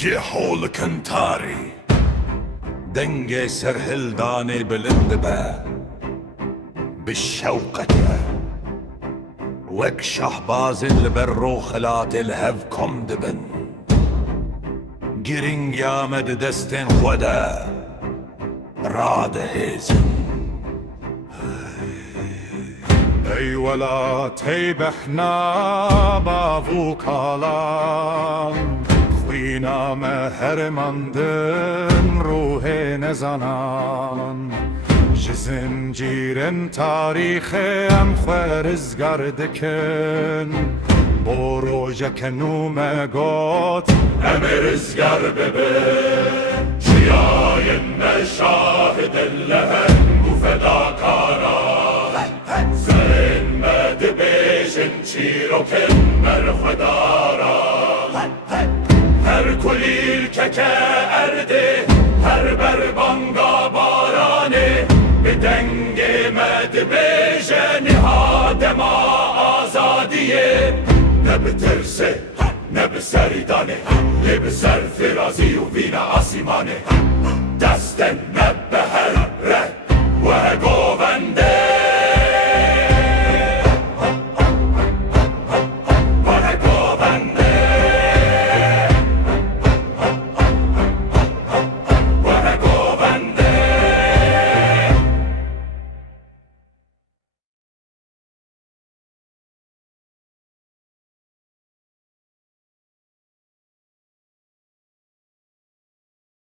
جحول کنتاری دنگ سرهلداني بلندبه بالشوقته وك شهباز البرو خلات الهف كم دبن گرنگ یامد دستن خدا راد هزن ای ولا تیبحنا بافو کالان خوینا مهرماندن روح نزانان زنجیرن تاریخ ام خوارزگر دکن برو جکنو مگات ام رزگر ببین چیای مشاهد لهن و فداکاران سرن مد بیشن چیرو کن مرخداران هر کلیل که ارده هر بربانگا بارانه به دنگ مد بیش نهاد ما آزادیه نه به ترسه نه به سریدانه نه به سر فرازی و وین آسیمانه دستن